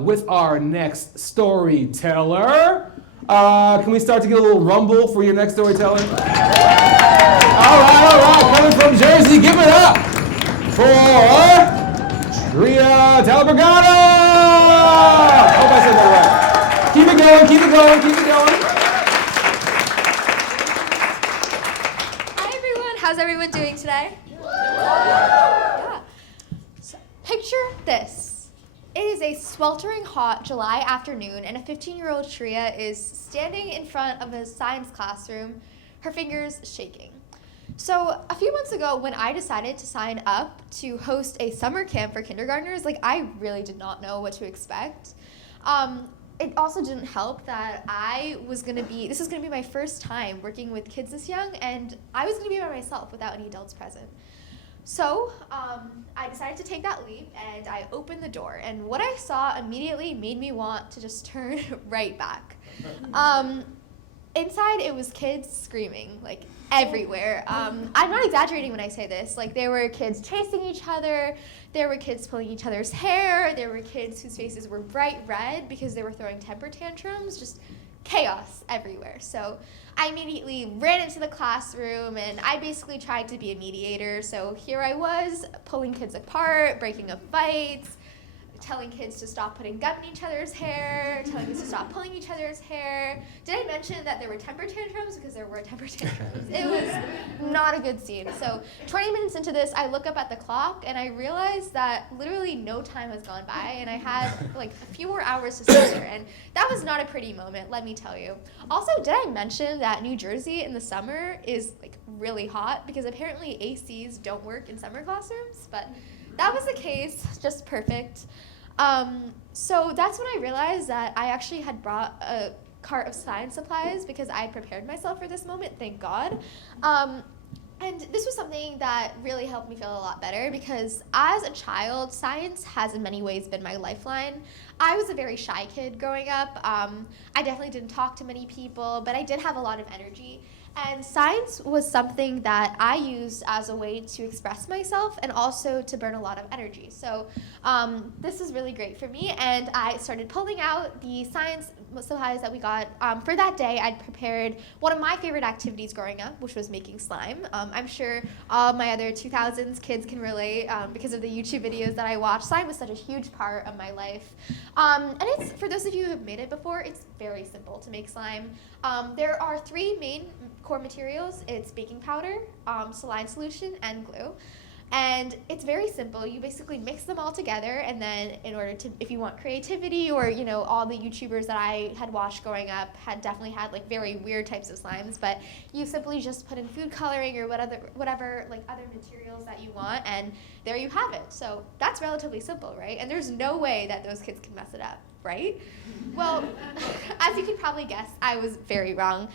with our next storyteller. Can we start to get a little rumble for your next storyteller? All right. Coming from Jersey, give it up for Sriya Tallapragada. Hope I said that right. Keep it going. Hi everyone, how's everyone doing today? Yeah. So, picture this. It is a sweltering hot July afternoon and a 15-year-old Sriya is standing in front of a science classroom, her fingers shaking. So a few months ago when I decided to sign up to host a summer camp for kindergartners, I really did not know what to expect. It also didn't help that this was gonna be my first time working with kids this young, and I was gonna be by myself without any adults present. So I decided to take that leap, and I opened the door, and what I saw immediately made me want to just turn right back. Inside, it was kids screaming, everywhere. I'm not exaggerating when I say this. There were kids chasing each other, there were kids pulling each other's hair, there were kids whose faces were bright red because they were throwing temper tantrums, just chaos everywhere. So I immediately ran into the classroom and I basically tried to be a mediator. So here I was, pulling kids apart, breaking up fights, telling kids to stop putting gum in each other's hair, telling kids to stop pulling each other's hair. Did I mention that there were temper tantrums? Because there were temper tantrums. It was not a good scene. So 20 minutes into this, I look up at the clock and I realized that literally no time has gone by and I had a few more hours to sit here. And that was not a pretty moment, let me tell you. Also, did I mention that New Jersey in the summer is really hot? Because apparently ACs don't work in summer classrooms, but that was the case, just perfect. So that's when I realized that I actually had brought a cart of science supplies because I had prepared myself for this moment, thank God. And this was something that really helped me feel a lot better because as a child, science has in many ways been my lifeline. I was a very shy kid growing up. I definitely didn't talk to many people, but I did have a lot of energy. And science was something that I used as a way to express myself and also to burn a lot of energy. So this is really great for me, and I started pulling out the science supplies that we got. For that day, I'd prepared one of my favorite activities growing up, which was making slime. I'm sure all my other 2000s kids can relate because of the YouTube videos that I watched. Slime was such a huge part of my life. And it's, for those of you who have made it before, it's very simple to make slime. There are three main core materials. It's baking powder, saline solution, and glue. And it's very simple. You basically mix them all together, and then if you want creativity, or all the YouTubers that I had watched growing up had definitely had very weird types of slimes, but you simply just put in food coloring or whatever other materials that you want, and there you have it. So that's relatively simple, right? And there's no way that those kids can mess it up, right? Well, as you can probably guess, I was very wrong.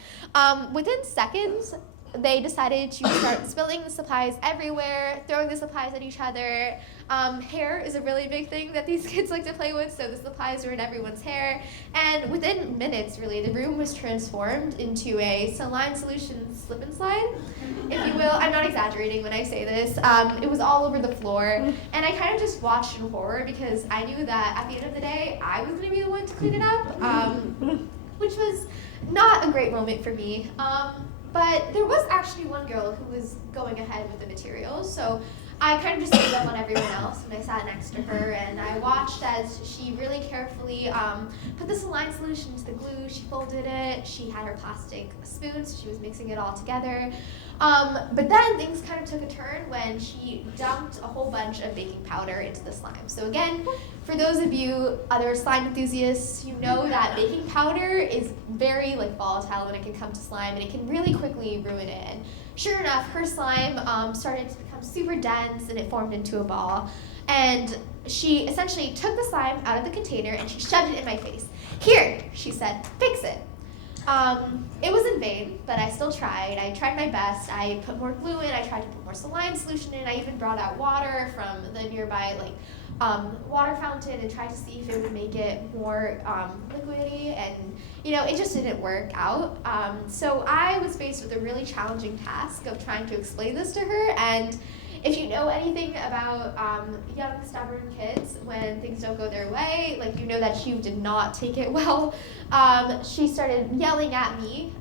Within seconds, they decided to start spilling the supplies everywhere, throwing the supplies at each other. Hair is a really big thing that these kids like to play with, so the supplies were in everyone's hair. And within minutes, really, the room was transformed into a saline solution slip and slide, if you will. I'm not exaggerating when I say this. It was all over the floor, and I kind of just watched in horror because I knew that at the end of the day, I was going to be the one to clean it up, which was not a great moment for me. But there was actually one girl who was going ahead with the materials, so I kind of just gave up on everyone else, and I sat next to her, and I watched as she really carefully put the saline solution into the glue. She folded it, she had her plastic spoon, so she was mixing it all together. But then things kind of took a turn when she dumped a whole bunch of baking powder into the slime. So again, for those of you other slime enthusiasts, you know that baking powder is very volatile when it can come to slime, and it can really quickly ruin it. And sure enough, her slime started to become super dense, and it formed into a ball. And she essentially took the slime out of the container and she shoved it in my face. "Here," she said, "fix it." It was in vain, but I still tried. I tried my best. I put more glue in, I tried to put more saline solution in, I even brought out water from the nearby water fountain and tried to see if it would make it more liquidy, and it just didn't work out. So I was faced with a really challenging task of trying to explain this to her, and If you know anything about young, stubborn kids, when things don't go their way, like you know that she did not take it well. She started yelling at me,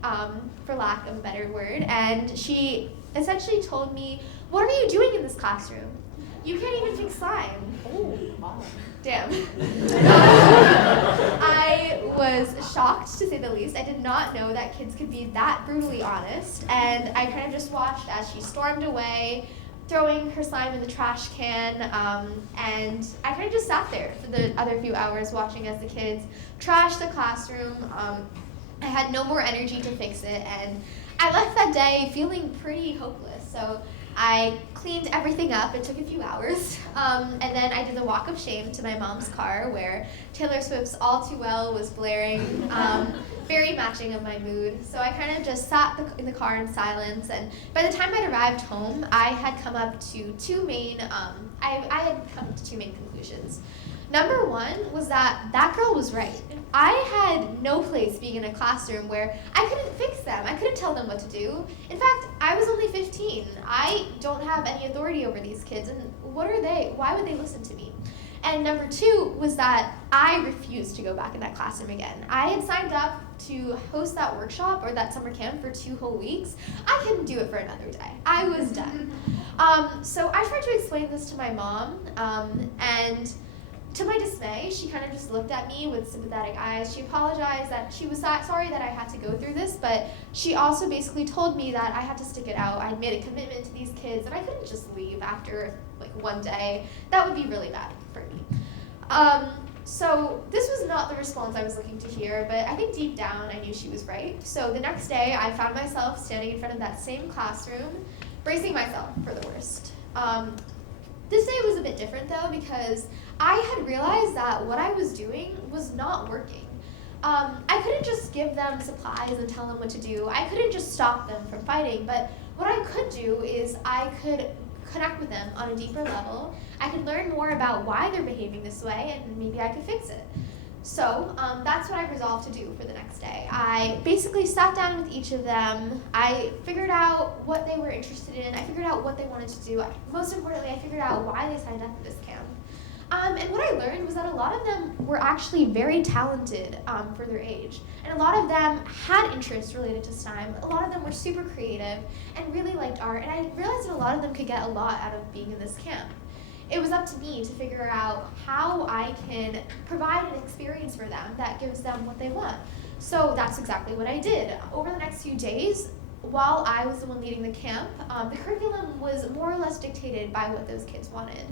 for lack of a better word, and she essentially told me, "What are you doing in this classroom? You can't even fix slime." Oh, wow. Damn. I was shocked, to say the least. I did not know that kids could be that brutally honest, and I kind of just watched as she stormed away, throwing her slime in the trash can, and I kind of just sat there for the other few hours watching as the kids trashed the classroom. I had no more energy to fix it, and I left that day feeling pretty hopeless. So I cleaned everything up. It took a few hours, and then I did the walk of shame to my mom's car, where Taylor Swift's All Too Well was blaring, very matching of my mood. So I kind of just sat in the car in silence, and by the time I'd arrived home, I had come up to two main conclusions. Number one was that girl was right. I had no place being in a classroom where I couldn't fix them. I couldn't tell them what to do. In fact, I was only 15. I don't have any authority over these kids, and what are they? Why would they listen to me? And number two was that I refused to go back in that classroom again. I had signed up to host that workshop or that summer camp for 2 whole weeks. I couldn't do it for another day. I was done. So I tried to explain this to my mom, and to my dismay, she kind of just looked at me with sympathetic eyes. She apologized that she was sorry that I had to go through this, but she also basically told me that I had to stick it out. I had made a commitment to these kids, and I couldn't just leave after like one day. That would be really bad for me. So this was not the response I was looking to hear, but I think deep down I knew she was right. So the next day, I found myself standing in front of that same classroom, bracing myself for the worst. This day was a bit different though, because I had realized that what I was doing was not working. I couldn't just give them supplies and tell them what to do. I couldn't just stop them from fighting, but what I could do is I could connect with them on a deeper level. I could learn more about why they're behaving this way, and maybe I could fix it. So that's what I resolved to do for the next day. I basically sat down with each of them. I figured out what they were interested in. I figured out what they wanted to do. Most importantly, I figured out why they signed up for this camp. And what I learned was that a lot of them were actually very talented for their age. And a lot of them had interests related to STEM. A lot of them were super creative and really liked art. And I realized that a lot of them could get a lot out of being in this camp. It was up to me to figure out how I can provide an experience for them that gives them what they want. So that's exactly what I did. Over the next few days, while I was the one leading the camp, the curriculum was more or less dictated by what those kids wanted.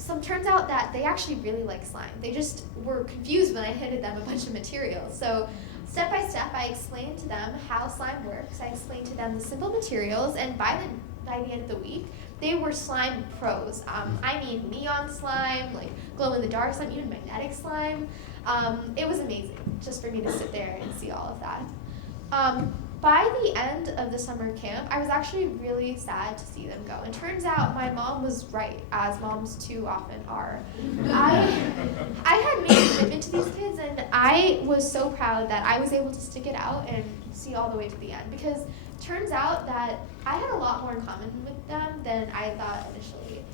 So it turns out that they actually really like slime. They just were confused when I handed them a bunch of materials. So step by step, I explained to them how slime works. I explained to them the simple materials, and by the end of the week, they were slime pros. I mean neon slime, like glow-in-the-dark slime, even magnetic slime. It was amazing just for me to sit there and see all of that. By the end of the summer camp, I was actually really sad to see them go. And turns out my mom was right, as moms too often are. I had made a commitment to these kids, and I was so proud that I was able to stick it out and see all the way to the end. Because turns out that I had a lot more in common with them than I thought initially.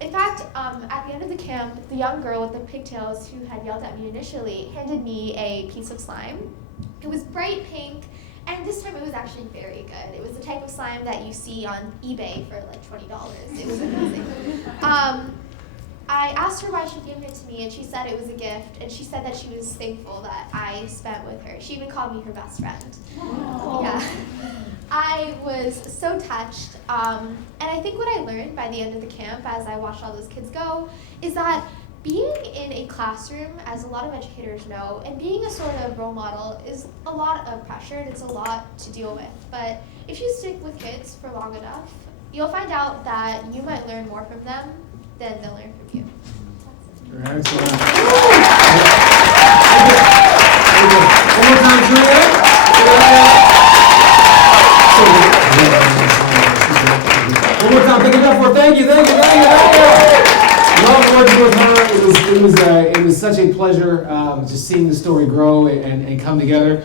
In fact, at the end of the camp, the young girl with the pigtails who had yelled at me initially handed me a piece of slime. It was bright pink, and this time it was actually very good. It was the type of slime that you see on eBay for like $20. It was amazing. I asked her why she gave it to me, and she said it was a gift, and she said that she was thankful that I spent with her. She even called me her best friend. Aww. Yeah. I was so touched, and I think what I learned by the end of the camp as I watched all those kids go is that being in a classroom, as a lot of educators know, and being a sort of role model is a lot of pressure, and it's a lot to deal with. But if you stick with kids for long enough, you'll find out that you might learn more from them than they'll learn from you. Excellent. One more time, Sriya. One more time, pick it up for thank you. Love working with her. It was such a pleasure just seeing the story grow and come together.